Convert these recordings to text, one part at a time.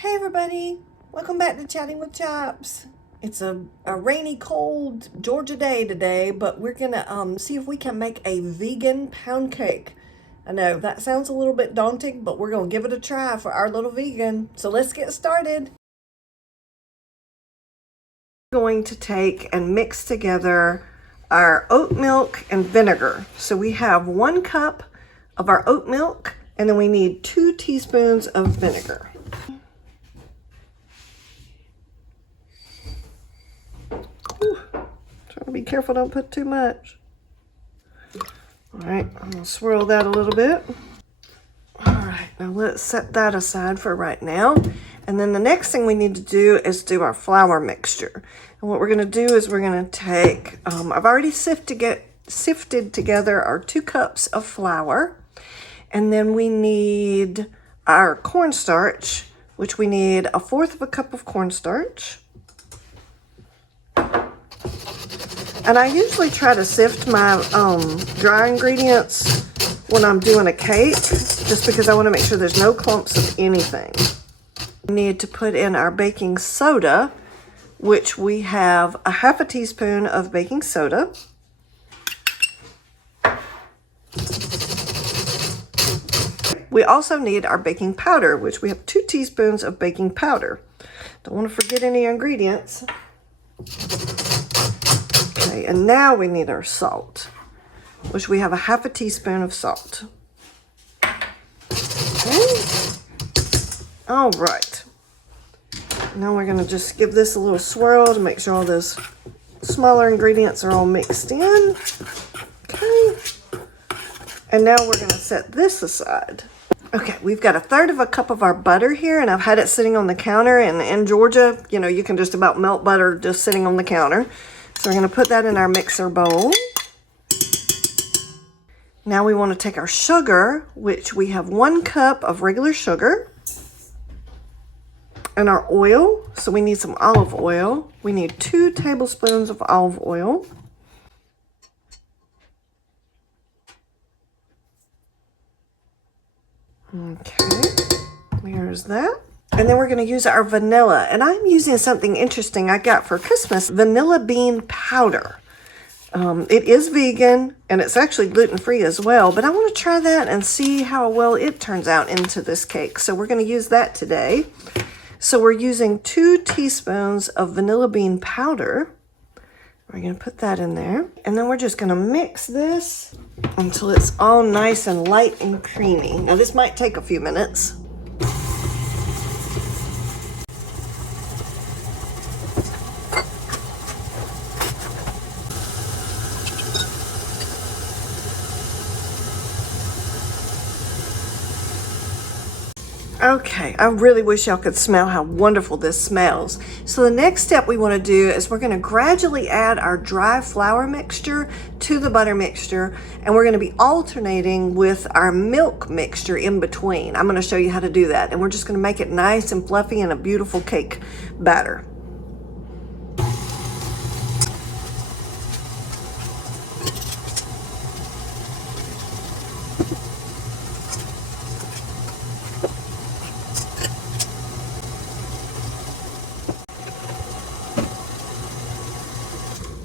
Hey everybody, welcome back to Chatting with Chops. It's a rainy, cold Georgia day today, but we're gonna see if we can make a vegan pound cake. I know that sounds a little bit daunting, but we're gonna give it a try for our little vegan. So let's get started. We're going to take and mix together our oat milk and vinegar. So we have 1 cup of our oat milk, and then we need 2 teaspoons of vinegar. Try to be careful, don't put too much. All right, I'm gonna swirl that a little bit. All right, now let's set that aside for right now. And then the next thing we need to do is do our flour mixture. And what we're gonna do is we're gonna take, I've already sifted together our 2 cups of flour. And then we need our cornstarch, which we need 1/4 cup of cornstarch. And I usually try to sift my dry ingredients when I'm doing a cake, just because I want to make sure there's no clumps of anything. We need to put in our baking soda, which we have 1/2 teaspoon of baking soda. We also need our baking powder, which we have 2 teaspoons of baking powder. Don't want to forget any ingredients. Okay, and now we need our salt, which we have 1/2 teaspoon of salt. Okay. All right. Now we're gonna just give this a little swirl to make sure all those smaller ingredients are all mixed in. Okay. And now we're gonna set this aside. Okay, we've got 1/3 cup of our butter here, and I've had it sitting on the counter. And in Georgia, you know, you can just about melt butter just sitting on the counter. So we're going to put that in our mixer bowl. Now we want to take our sugar, which we have 1 cup of regular sugar, and our oil. So we need some olive oil. We need 2 tablespoons of olive oil. Okay, there's that. And then we're going to use our vanilla. And I'm using something interesting I got for Christmas, vanilla bean powder. It is vegan, and it's actually gluten-free as well. But I want to try that and see how well it turns out into this cake. So we're going to use that today. So we're using 2 teaspoons of vanilla bean powder. We're going to put that in there. And then we're just going to mix this until it's all nice and light and creamy. Now this might take a few minutes. Okay, I really wish y'all could smell how wonderful this smells. So the next step we want to do is we're going to gradually add our dry flour mixture to the butter mixture, and we're going to be alternating with our milk mixture in between. I'm going to show you how to do that, and we're just going to make it nice and fluffy and a beautiful cake batter.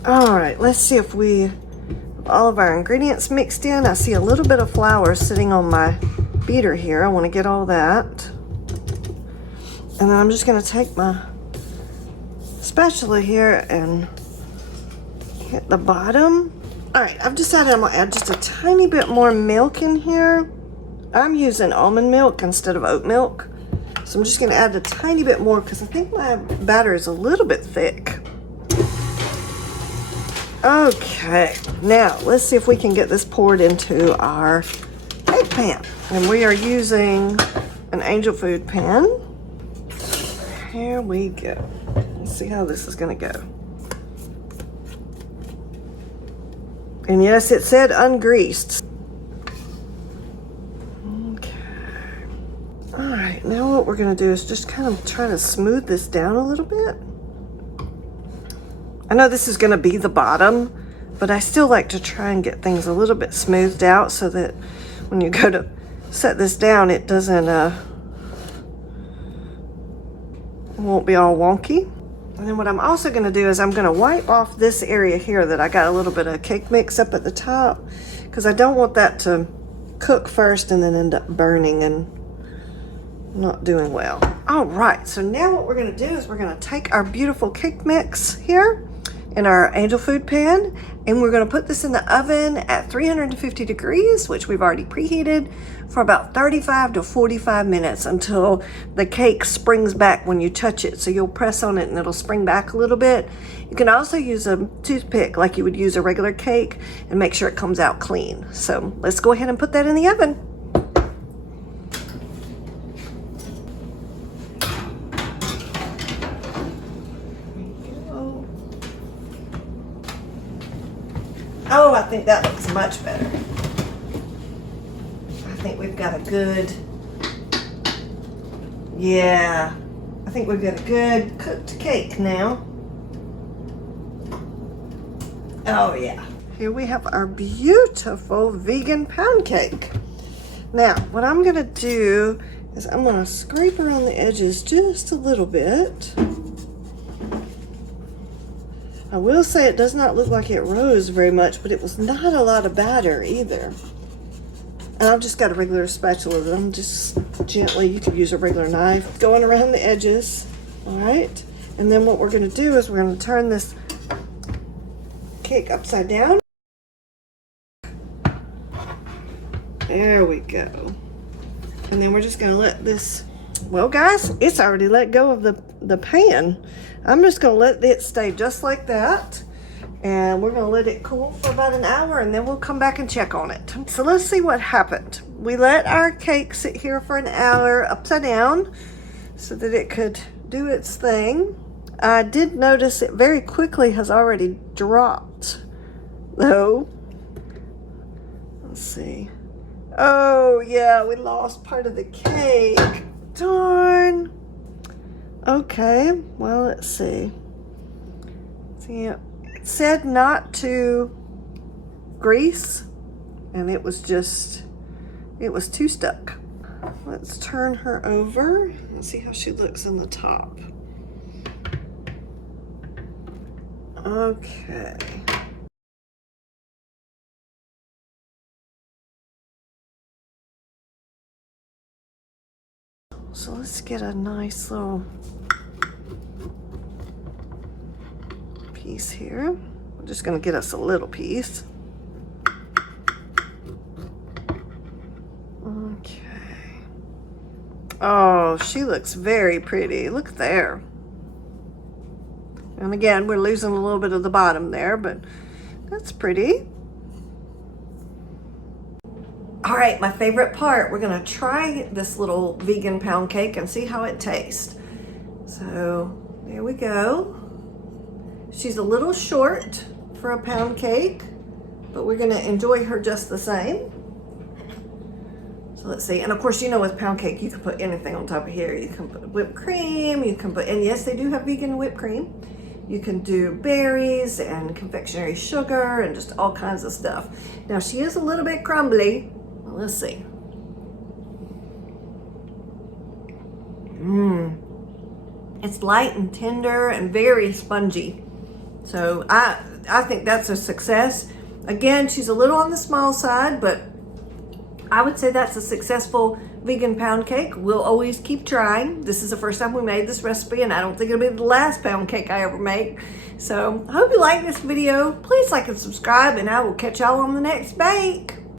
All right, let's see if we have all of our ingredients mixed in. I see a little bit of flour sitting on my beater here. I want to get all that. And then I'm just going to take my spatula here and hit the bottom. All right, I've decided I'm going to add just a tiny bit more milk in here. I'm using almond milk instead of oat milk. So I'm just going to add a tiny bit more because I think my batter is a little bit thick. Okay, now let's see if we can get this poured into our cake pan. And we are using an Angel Food pan. Here we go. Let's see how this is going to go. And yes, it said ungreased. Okay. All right, now what we're going to do is just kind of try to smooth this down a little bit. I know this is going to be the bottom, but I still like to try and get things a little bit smoothed out so that when you go to set this down, it doesn't It won't be all wonky. And then what I'm also going to do is I'm going to wipe off this area here that I got a little bit of cake mix up at the top, because I don't want that to cook first and then end up burning and not doing well. All right, so now what we're going to do is we're going to take our beautiful cake mix here in our angel food pan, and we're going to put this in the oven at 350 degrees, which we've already preheated, for about 35 to 45 minutes until the cake springs back when you touch it. So you'll press on it and it'll spring back a little bit. You can also use a toothpick like you would use a regular cake and make sure it comes out clean. So let's go ahead and put that in the oven. Oh, I think that looks much better. I think we've got a good, yeah, I think we've got a good cooked cake now. Oh yeah. Here we have our beautiful vegan pound cake. Now, what I'm gonna do is I'm gonna scrape around the edges just a little bit. I will say it does not look like it rose very much, but it was not a lot of batter either. And I've just got a regular spatula that I'm just gently, you could use a regular knife, going around the edges, all right? And then what we're gonna do is we're gonna turn this cake upside down. There we go. And then we're just gonna let this, well guys, it's already let go of the pan. I'm just gonna let it stay just like that. And we're gonna let it cool for about an hour and then we'll come back and check on it. So let's see what happened. We let our cake sit here for an hour upside down so that it could do its thing. I did notice it very quickly has already dropped though. Let's see. Oh yeah, we lost part of the cake. Darn. Okay, well, let's see. See, it said not to grease, and it was too stuck. Let's turn her over and see how she looks on the top. Okay. So let's get a nice little piece here. I'm just going to get us a little piece. Okay. Oh, she looks very pretty. Look there. And again, we're losing a little bit of the bottom there, but that's pretty. All right, my favorite part, we're gonna try this little vegan pound cake and see how it tastes. So there we go. She's a little short for a pound cake, but we're gonna enjoy her just the same. So let's see, and of course, you know with pound cake, you can put anything on top of here. You can put whipped cream, you can put, and yes, they do have vegan whipped cream. You can do berries and confectionery sugar and just all kinds of stuff. Now she is a little bit crumbly. Well, let's see. It's light and tender and very spongy. So I think that's a success. Again, she's a little on the small side, but I would say that's a successful vegan pound cake. We'll always keep trying. This is the first time we made this recipe, and I don't think it'll be the last pound cake I ever make. So I hope you like this video. Please like and subscribe, and I will catch y'all on the next bake.